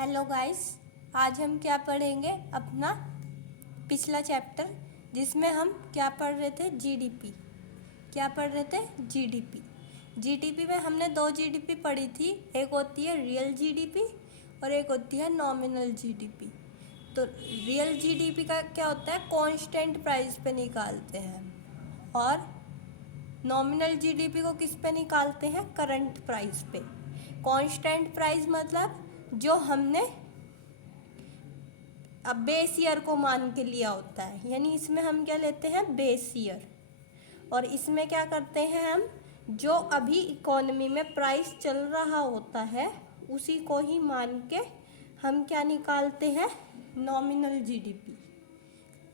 Hello guys, आज हम क्या पढ़ेंगे अपना पिछला चैप्टर जिसमें हम क्या पढ़ रहे थे जीडीपी। क्या पढ़ रहे थे जीडीपी। जीडीपी में हमने दो जीडीपी पढ़ी थी, एक होती है रियल जीडीपी और एक होती है नॉमिनल जीडीपी। तो रियल जीडीपी का क्या होता है, कांस्टेंट प्राइस पे निकालते हैं, और नॉमिनल जीडीपी को किस पे निकालते हैं, करंट प्राइस पे। कांस्टेंट प्राइस मतलब जो हमने अब बेस ईयर को मान के लिया होता है, यानी इसमें हम क्या लेते हैं, बेस ईयर। और इसमें क्या करते हैं हम, जो अभी इकोनॉमी में प्राइस चल रहा होता है उसी को ही मान के हम क्या निकालते हैं, नॉमिनल जीडीपी।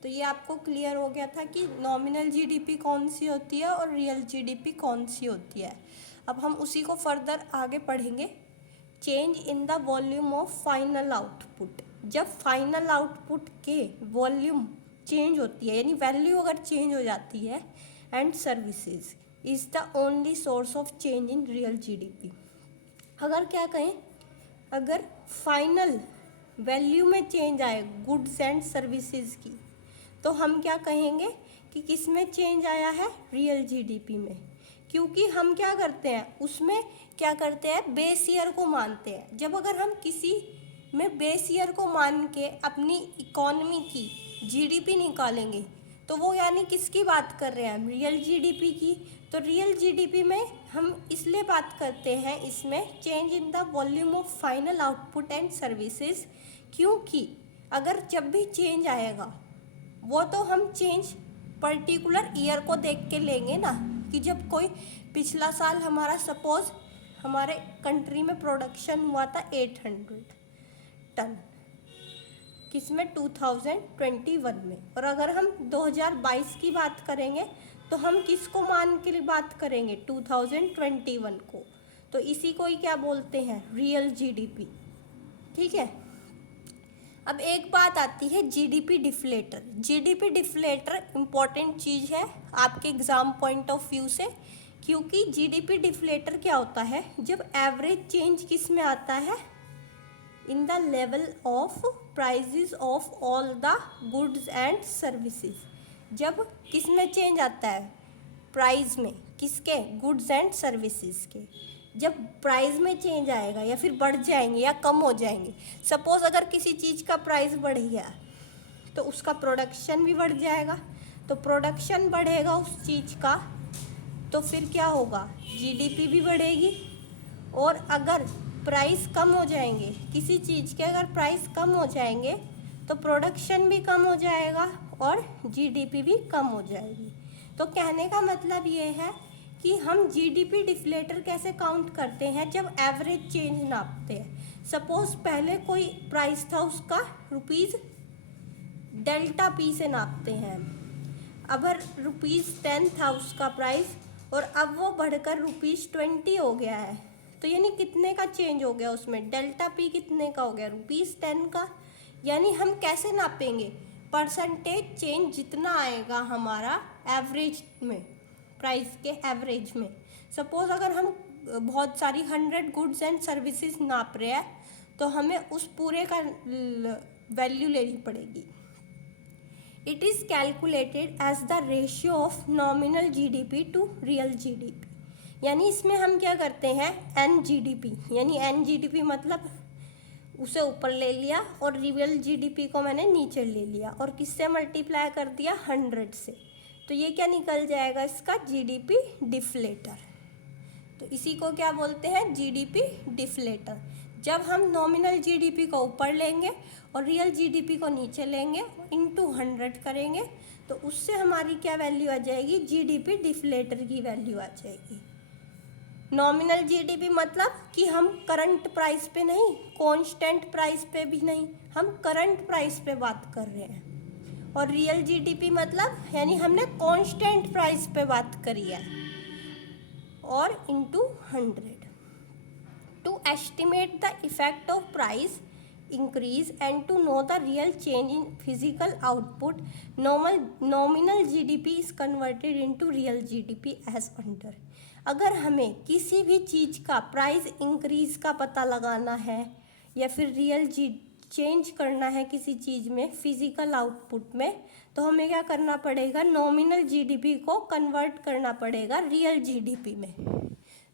तो ये आपको क्लियर हो गया था कि नॉमिनल जीडीपी कौन सी होती है और रियल जीडीपी कौन सी होती है। अब हम उसी को फर्दर आगे पढ़ेंगे। Change in the volume of final output. जब फाइनल आउटपुट के वॉल्यूम चेंज होती है, यानी वैल्यू अगर चेंज हो जाती है, and services is the only source of change in real GDP. अगर क्या कहें, अगर फाइनल वैल्यू में चेंज आए गुड्स एंड सर्विसेज की, तो हम क्या कहेंगे कि किस में चेंज आया है, रियल जीडीपी में। क्योंकि हम क्या करते हैं, उसमें क्या करते हैं, बेस ईयर को मानते हैं। जब अगर हम किसी में बेस ईयर को मान के अपनी इकोनॉमी की जीडीपी निकालेंगे, तो वो यानी किसकी बात कर रहे हैं हम, रियल जीडीपी की। तो रियल जीडीपी में हम इसलिए बात करते हैं इसमें change in the volume of final output and services, क्योंकि अगर जब भी चेंज आएगा वो तो हम चेंज पर्टिकुलर ईयर को देख के लेंगे ना, कि जब कोई पिछला साल हमारा सपोज हमारे कंट्री में प्रोडक्शन हुआ था 800 टन, किसमें 2021 में, और अगर हम 2022 की बात करेंगे तो हम किसको मान के बात करेंगे, 2021 को। तो इसी को ही क्या बोलते हैं, रियल जीडीपी। ठीक है। अब एक बात आती है GDP deflator. GDP deflator important चीज़ है आपके एग्जाम पॉइंट ऑफ व्यू से, क्योंकि जीडीपी डिफ्लेटर क्या होता है, जब एवरेज चेंज किस में आता है, in the level of prices of all the goods and services. जब किस में चेंज आता है, प्राइस में, किसके, गुड्स एंड सर्विसेज के। जब प्राइस में चेंज आएगा या फिर बढ़ जाएंगे या कम हो जाएंगे, सपोज अगर किसी चीज़ का प्राइस बढ़ गया तो उसका प्रोडक्शन भी बढ़ जाएगा। तो प्रोडक्शन बढ़ेगा उस चीज़ का, तो फिर क्या होगा, जीडीपी भी बढ़ेगी। और अगर प्राइस कम हो जाएंगे किसी चीज़ के, अगर प्राइस कम हो जाएंगे तो प्रोडक्शन भी कम हो जाएगा और जीडीपी भी कम हो जाएगी। तो कहने का मतलब ये है कि हम जीडीपी डिफ्लेटर कैसे काउंट करते हैं, जब एवरेज चेंज नापते हैं। सपोज पहले कोई प्राइस था उसका रुपीज़ डेल्टा पी से नापते हैं, अगर ₹10 था उसका प्राइस और अब वो बढ़कर ₹20 हो गया है, तो यानी कितने का चेंज हो गया उसमें, डेल्टा पी कितने का हो गया, ₹10 का। यानी हम कैसे नापेंगे, परसेंटेज चेंज जितना आएगा हमारा एवरेज में, प्राइस के एवरेज में। सपोज अगर हम बहुत सारी 100 गुड्स एंड सर्विसेज नाप रहे हैं, तो हमें उस पूरे का वैल्यू लेनी पड़ेगी। It is calculated as the ratio of nominal GDP to real GDP. यानी इसमें हम क्या करते हैं, एन जीडीपी, यानी एन जीडीपी मतलब उसे ऊपर ले लिया और रियल जीडीपी को मैंने नीचे ले लिया और किससे मल्टीप्लाई कर दिया, 100 से। तो ये क्या निकल जाएगा, इसका जीडीपी डिफ्लेटर। तो इसी को क्या बोलते हैं, जीडीपी डिफ्लेटर। जब हम नॉमिनल जीडीपी को ऊपर लेंगे और रियल जीडीपी को नीचे लेंगे, इनटू 100 करेंगे, तो उससे हमारी क्या वैल्यू आ जाएगी, जीडीपी डिफ्लेटर की वैल्यू आ जाएगी। नॉमिनल जीडीपी मतलब कि हम करंट प्राइस पे नहीं, कांस्टेंट प्राइस पे भी नहीं, हम करंट प्राइस पे बात कर रहे हैं। और रियल जीडीपी मतलब यानी हमने कांस्टेंट प्राइस पे बात करी है, और into 100 to estimate the effect of price increase and to know the real change in physical output, nominal GDP is converted into real GDP as under। अगर हमें किसी भी चीज़ का प्राइस इंक्रीज का पता लगाना है या फिर रियल जी चेंज करना है किसी चीज़ में फिजिकल आउटपुट में, तो हमें क्या करना पड़ेगा, नॉमिनल जीडीपी को कन्वर्ट करना पड़ेगा रियल जीडीपी में।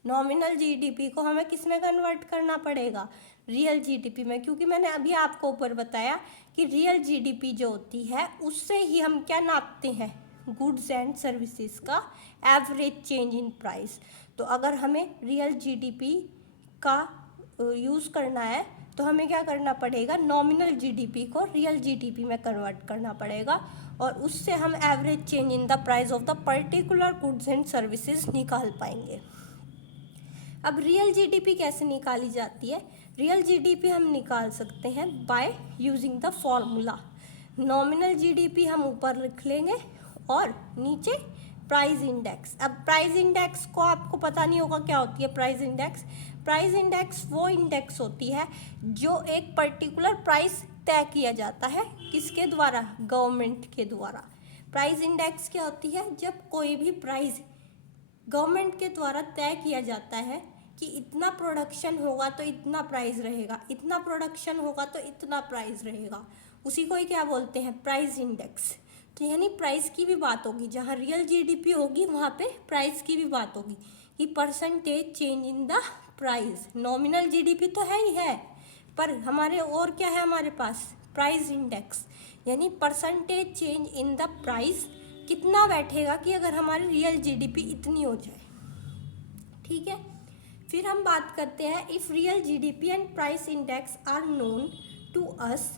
नॉमिनल जीडीपी को हमें किस में कन्वर्ट करना पड़ेगा, रियल जीडीपी में, क्योंकि मैंने अभी आपको ऊपर बताया कि रियल जीडीपी जो होती है उससे ही हम क्या नापते हैं, गुड्स एंड सर्विसेज का एवरेज चेंज इन प्राइस। तो अगर हमें रियल जीडीपी का यूज़ करना है तो हमें क्या करना पड़ेगा, नॉमिनल जीडीपी को रियल जीडीपी में कन्वर्ट करना पड़ेगा और उससे हम average change in the price of the particular goods and services निकाल पाएंगे। अब रियल जीडीपी कैसे निकाली जाती है, रियल जीडीपी हम निकाल सकते हैं by using the formula. Nominal GDP हम ऊपर लिख लेंगे और नीचे प्राइस इंडेक्स। अब प्राइस इंडेक्स को आपको पता नहीं होगा क्या होती है प्राइस इंडेक्स। प्राइस इंडेक्स वो इंडेक्स होती है जो एक पर्टिकुलर प्राइस तय किया जाता है, किसके द्वारा, गवर्नमेंट के द्वारा। प्राइस इंडेक्स क्या होती है, जब कोई भी प्राइस गवर्नमेंट के द्वारा तय किया जाता है कि इतना प्रोडक्शन होगा तो इतना प्राइस रहेगा, इतना प्रोडक्शन होगा तो इतना प्राइस रहेगा, उसी को ही क्या बोलते हैं, प्राइस इंडेक्स। तो यानी प्राइस की भी बात होगी, जहाँ रियल जीडीपी होगी वहाँ पे प्राइस की भी बात होगी कि percentage change in the price. Nominal GDP तो है ही है, पर हमारे और क्या है हमारे पास, प्राइस इंडेक्स, यानी percentage change in the price कितना बैठेगा कि अगर हमारी रियल जीडीपी इतनी हो जाए। ठीक है, फिर हम बात करते हैं if real GDP and price index are known to us.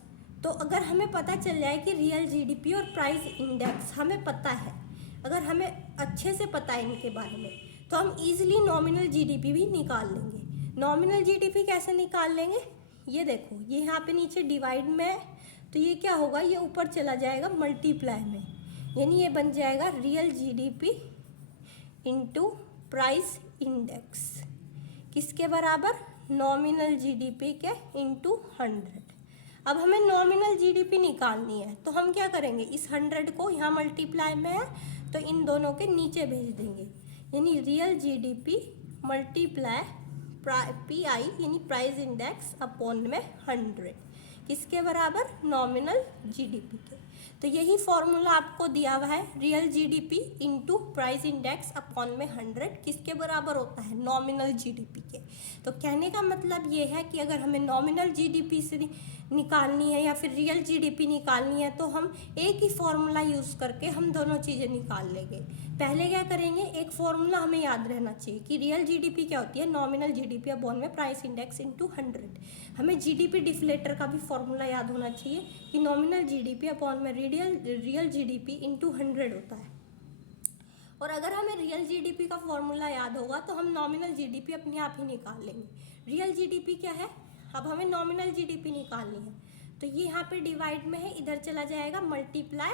तो अगर हमें पता चल जाए कि रियल जीडीपी और प्राइस इंडेक्स हमें पता है, अगर हमें अच्छे से पता है इनके बारे में, तो हम इजीली नॉमिनल जीडीपी भी निकाल लेंगे। नॉमिनल जीडीपी कैसे निकाल लेंगे, ये देखो, ये यहाँ पे नीचे डिवाइड में है तो ये क्या होगा, ये ऊपर चला जाएगा मल्टीप्लाई में, यानी ये बन जाएगा real GDP into price index, किसके बराबर, नॉमिनल जीडीपी के इंटू 100। अब हमें नॉमिनल जीडीपी निकालनी है तो हम क्या करेंगे, इस 100 को यहाँ मल्टीप्लाई में है तो इन दोनों के नीचे भेज देंगे, यानी रियल जीडीपी मल्टीप्लाई पीआई यानी प्राइस इंडेक्स अपॉन में 100, किसके बराबर, नॉमिनल जीडीपी के। तो यही फॉर्मूला आपको दिया हुआ है, real GDP into price index upon में 100 किसके बराबर होता है, नॉमिनल जीडीपी के। तो कहने का मतलब ये है कि अगर हमें नॉमिनल जीडीपी से निकालनी है या फिर रियल जीडीपी निकालनी है तो हम एक ही फॉर्मूला यूज़ करके हम दोनों चीज़ें निकाल लेंगे। पहले क्या करेंगे, एक फॉर्मूला हमें याद रहना चाहिए कि रियल जीडीपी क्या होती है, नॉमिनल जीडीपी अपॉन में प्राइस इंडेक्स इंटू 100। हमें जीडीपी डिफ्लेटर का भी फॉर्मूला याद होना चाहिए कि नॉमिनल जीडीपी अपॉन में रियल जीडीपी इंटू 100 होता है। और अगर हमें रियल जीडीपी का फॉर्मूला याद होगा तो हम नॉमिनल जीडीपी अपने आप ही निकाल लेंगे। रियल जीडीपी क्या है, अब हमें नॉमिनल जीडीपी निकालनी है तो ये यहाँ पे डिवाइड में है, इधर चला जाएगा मल्टीप्लाई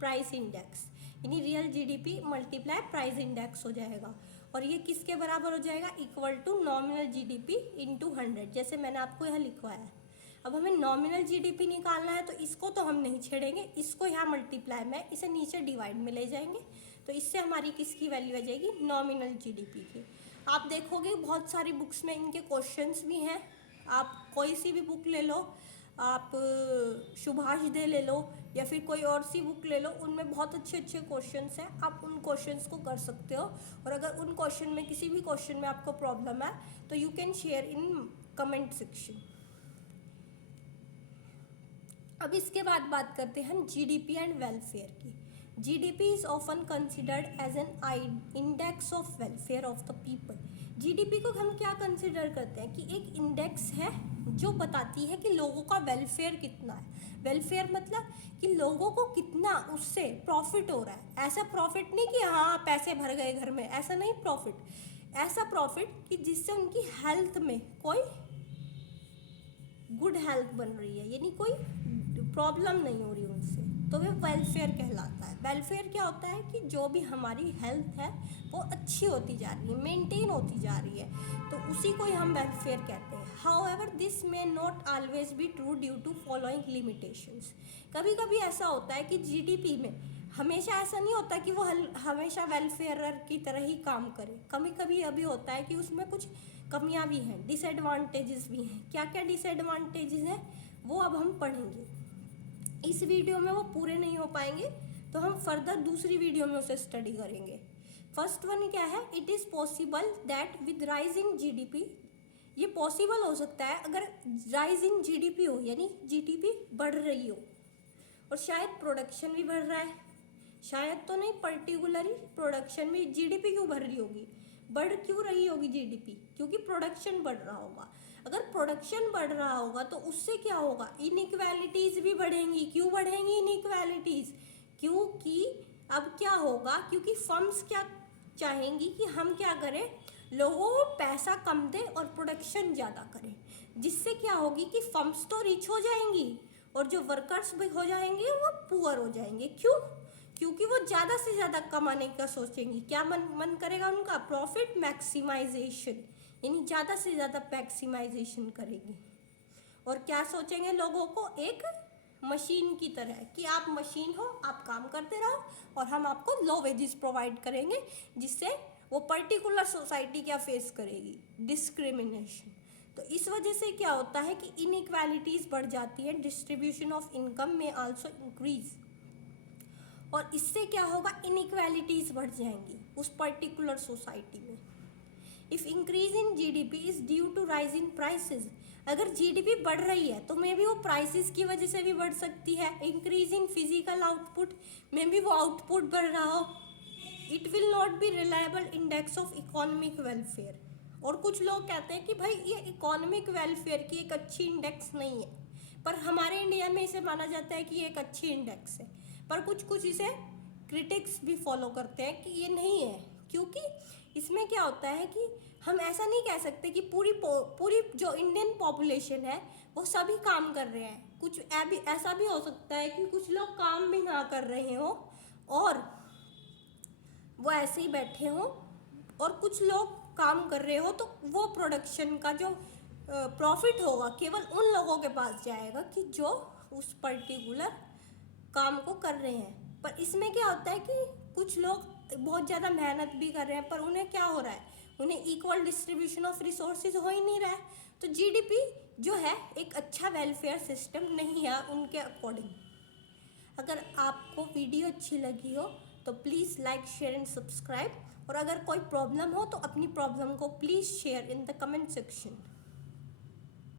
प्राइस इंडेक्स, यानी real GDP multiply price index हो जाएगा और ये किसके बराबर हो जाएगा, equal to nominal GDP into 100, जैसे मैंने आपको यहाँ लिखवाया है। अब हमें नॉमिनल जीडीपी निकालना है तो इसको तो हम नहीं छेड़ेंगे, इसको यहाँ मल्टीप्लाई में, इसे नीचे डिवाइड में ले जाएंगे तो इससे हमारी किसकी वैल्यू आ जाएगी, नॉमिनल जीडीपी की। आप देखोगे बहुत सारी बुक्स में इनके क्वेश्चंस भी हैं, आप कोई सी भी बुक ले लो, आप सुभाष दे ले लो या फिर कोई और सी बुक ले लो, उनमें बहुत अच्छे अच्छे क्वेश्चंस हैं, आप उन क्वेश्चंस को कर सकते हो। और अगर उन क्वेश्चन में किसी भी क्वेश्चन में आपको प्रॉब्लम है तो you can share in comment section. अब इसके बाद बात करते हैं हम जीडीपी एंड वेलफेयर की। GDP is often considered as an index of welfare of the people. GDP को हम क्या कंसिडर करते हैं कि एक इंडेक्स है जो बताती है कि लोगों का वेलफेयर कितना है। वेलफेयर मतलब कि लोगों को कितना उससे प्रॉफिट हो रहा है। ऐसा प्रॉफिट नहीं कि हाँ पैसे भर गए घर में, ऐसा नहीं प्रॉफिट, ऐसा प्रॉफिट कि जिससे उनकी हेल्थ में कोई गुड हेल्थ बन रही है, यानी कोई प्रॉब्लम नहीं हो रही उनसे, तो वे वेलफेयर कहलाता है। वेलफेयर क्या होता है कि जो भी हमारी हेल्थ है वो अच्छी होती जा रही है, मेंटेन होती जा रही है, तो उसी को ही हम वेलफेयर कहते हैं। However this may not always be true due to following limitations. कभी कभी ऐसा होता है कि जीडीपी में हमेशा ऐसा नहीं होता कि वो हमेशा वेलफेयर की तरह ही काम करे। कभी कभी अभी होता है कि उसमें कुछ कमियां भी हैं, डिसएडवांटेजेस भी हैं। क्या क्या डिसएडवांटेजेस हैं वो अब हम पढ़ेंगे। इस वीडियो में वो पूरे नहीं हो पाएंगे, तो हम फर्दर दूसरी वीडियो में उसे स्टडी करेंगे। फर्स्ट वन क्या है, it is possible that with rise in GDP, ये पॉसिबल हो सकता है अगर राइज इन जीडीपी हो, यानी जीडीपी बढ़ रही हो और शायद प्रोडक्शन भी बढ़ रहा है, शायद तो नहीं, पर्टिकुलरली प्रोडक्शन में जीडीपी क्यों बढ़ रही होगी, बढ़ क्यों रही होगी जीडीपी, क्योंकि प्रोडक्शन बढ़ रहा होगा। अगर प्रोडक्शन बढ़ रहा होगा तो उससे क्या होगा, इनइक्वालिटीज भी बढ़ेंगी। क्यों बढ़ेंगी इनइक्वालिटीज, क्योंकि अब क्या होगा, क्योंकि फर्म्स क्या चाहेंगी कि हम क्या करें, लोगों को पैसा कम दें और प्रोडक्शन ज़्यादा करें, जिससे क्या होगी कि फर्म्स तो रिच हो जाएंगी और जो वर्कर्स भी हो जाएंगे वो पुअर हो जाएंगे। क्यों, क्योंकि वो ज़्यादा से ज़्यादा कमाने का सोचेंगी। क्या मन करेगा उनका, प्रॉफिट मैक्सिमाइजेशन, यानी ज़्यादा से ज़्यादा मैक्सिमाइजेशन करेगी। और क्या सोचेंगे, लोगों को एक मशीन की तरह कि आप मशीन हो, आप काम करते रहो और हम आपको लो वेजेस प्रोवाइड करेंगे, जिससे वो पर्टिकुलर सोसाइटी क्या फेस करेगी, डिस्क्रिमिनेशन। तो इस वजह से क्या होता है कि इनइक्वालिटीज़ बढ़ जाती है, डिस्ट्रीब्यूशन ऑफ इनकम में आल्सो इंक्रीज, और इससे क्या होगा, इनइक्वालिटीज़ बढ़ जाएंगी उस पर्टिकुलर सोसाइटी में। If increase in GDP is due to rise in prices, अगर जीडीपी बढ़ रही है तो मे बी वो प्राइसेस की वजह से भी बढ़ सकती है। Increase in physical output, may be वो आउटपुट बढ़ रहा हो। It will not be reliable index of economic welfare, और कुछ लोग कहते हैं कि भाई ये इकोनॉमिक वेलफेयर की एक अच्छी इंडेक्स नहीं है, पर हमारे इंडिया में इसे माना जाता है कि ये एक अच्छी इंडेक्स है। पर कुछ कुछ इसे क्रिटिक्स भी फॉलो करते हैं कि ये नहीं है, क्योंकि इसमें क्या होता है कि हम ऐसा नहीं कह सकते कि पूरी जो इंडियन पॉपुलेशन है वो सभी काम कर रहे हैं। कुछ ऐसा भी हो सकता है कि कुछ लोग काम भी ना कर रहे हो और वो ऐसे ही बैठे हो, और कुछ लोग काम कर रहे हो, तो वो प्रोडक्शन का जो प्रॉफिट होगा केवल उन लोगों के पास जाएगा कि जो उस पर्टिकुलर काम को कर रहे हैं। पर इसमें क्या होता है कि कुछ लोग बहुत ज़्यादा मेहनत भी कर रहे हैं, पर उन्हें क्या हो रहा है, उन्हें इक्वल डिस्ट्रीब्यूशन ऑफ रिसोर्सेज हो ही नहीं रहा है। तो जीडीपी जो है एक अच्छा वेलफेयर सिस्टम नहीं है उनके अकॉर्डिंग। अगर आपको वीडियो अच्छी लगी हो तो please like, share and subscribe, और अगर कोई प्रॉब्लम हो तो अपनी प्रॉब्लम को please share in the comment section.